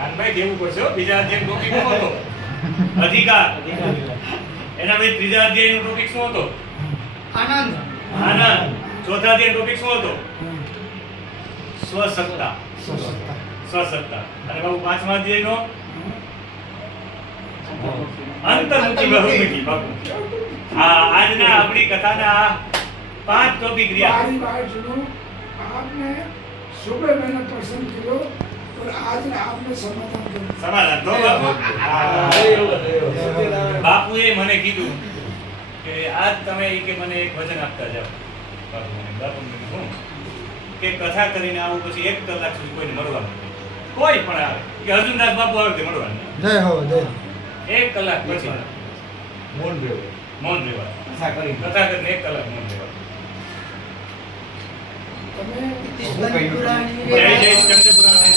કાનભાઈ જેવું પડશે હો. બીજા અધ્યાયનો ટોપિક શું હતો? અધિકાર. એના પછી ત્રીજા અધ્યાયનો ટોપિક શું હતો? આનંદ. આનંદ. ચોથા અધ્યાયનો ટોપિક શું હતો? સ્વસત્તા. સ્વસત્તા. અને બાબુ પાંચમા અધ્યાયનો અંતર્મુખી બહુમુખી. બાબુ હા, આજના આપણી કથાના 5 ટોપિક રહ્યા. बारी बार सुनो, आपने सुबह मैंने पसंद किया और आज आपने समाधान किया। સમાધાન તો બાપુ. બાપુએ મને કીધું કે આજ તમે ઈ કે મને એક વચન આપતા જાઓ. બાપુ મને શું કે કથા કરીને આવું પછી 1 કલાક સુધી કોઈને મળવાનું નહીં. કોઈ પણ આવે કે અર્જુનદાસ બાપુ આવે તે મળવાનું નહીં. જય હો જય. 1 કલાક પછી મૌન રહેવા. કથા કરીને 1 કલાક મૌન રહેવા. તમે જય જય ચંદ્રપુરાણ.